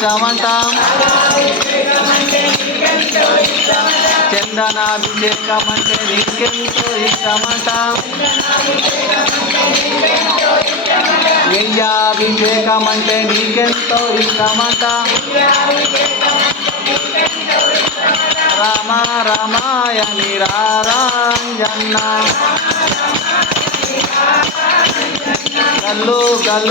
ఇష్టమంటాం చందనాభిషేకం అంటే నీకెంతో ఇష్టమంటాం. విద్యాభిషేకం అంటే నీకెంతో ఇష్టమంటాం. రామ రామాయ నిరారాంజన్న గల్లు గల్లు.